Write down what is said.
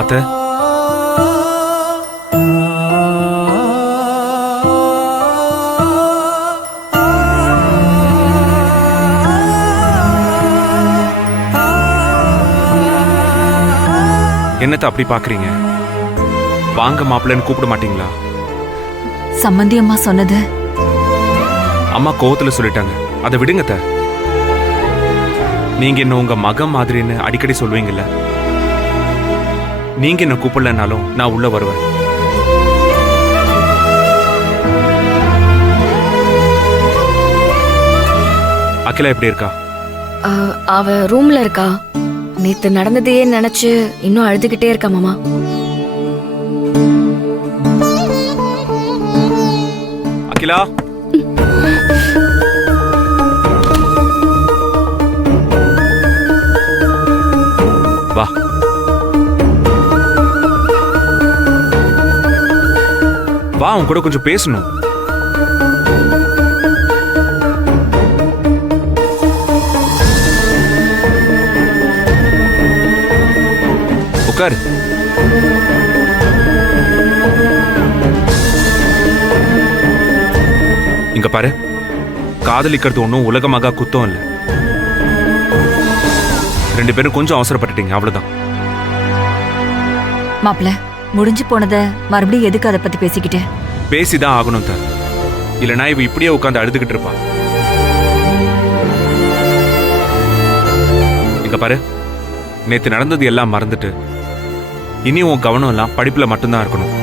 அத்தை, என்னத்த அப்படி பாக்குறீங்க? வாங்க மாப்பிள்ளைன்னு கூப்பிட மாட்டீங்களா? சம்மந்தி அம்மா சொன்னது அம்மா கோவத்துல சொல்லிட்டாங்க, அதை விடுங்க அத்தை. நீங்க என்ன உங்க மகன் மாதிரின்னு அடிக்கடி சொல்வீங்கல்ல, நீங்க என்ன கூப்பிடலனாலும் நான் உள்ள வருவேன். அகிலா எப்படி இருக்கா? அவ ரூம்ல இருக்கா. நேத்து நடந்ததையே நினைச்சு இன்னும் அழுதுகிட்டே இருக்கா மாமா. அகிலா, வா. வா, உன் கூட கொஞ்சம் பேசணும். உட்காரு. இங்க பாரு, காதலிக்கிறது ஒன்றும் உலகமாக குத்தம் இல்லை. ரெண்டு பேரும் கொஞ்சம் அவசரப்பட்டுட்டீங்க, அவ்வளவுதான். மாப்பிள்ள, முடிஞ்சு போனத மறுபடியும் எதுக்கு அதை பத்தி பேசிக்கிட்டு? பேசிதான் ஆகணும் தான், இல்லைனா இவ இப்படியே உட்காந்து அழுதுகிட்டு இருப்பா. இங்க பாரு, நேத்து நடந்தது எல்லாம் மறந்துட்டு இனி உன் கவனம் எல்லாம் படிப்புல மட்டும்தான் இருக்கணும்.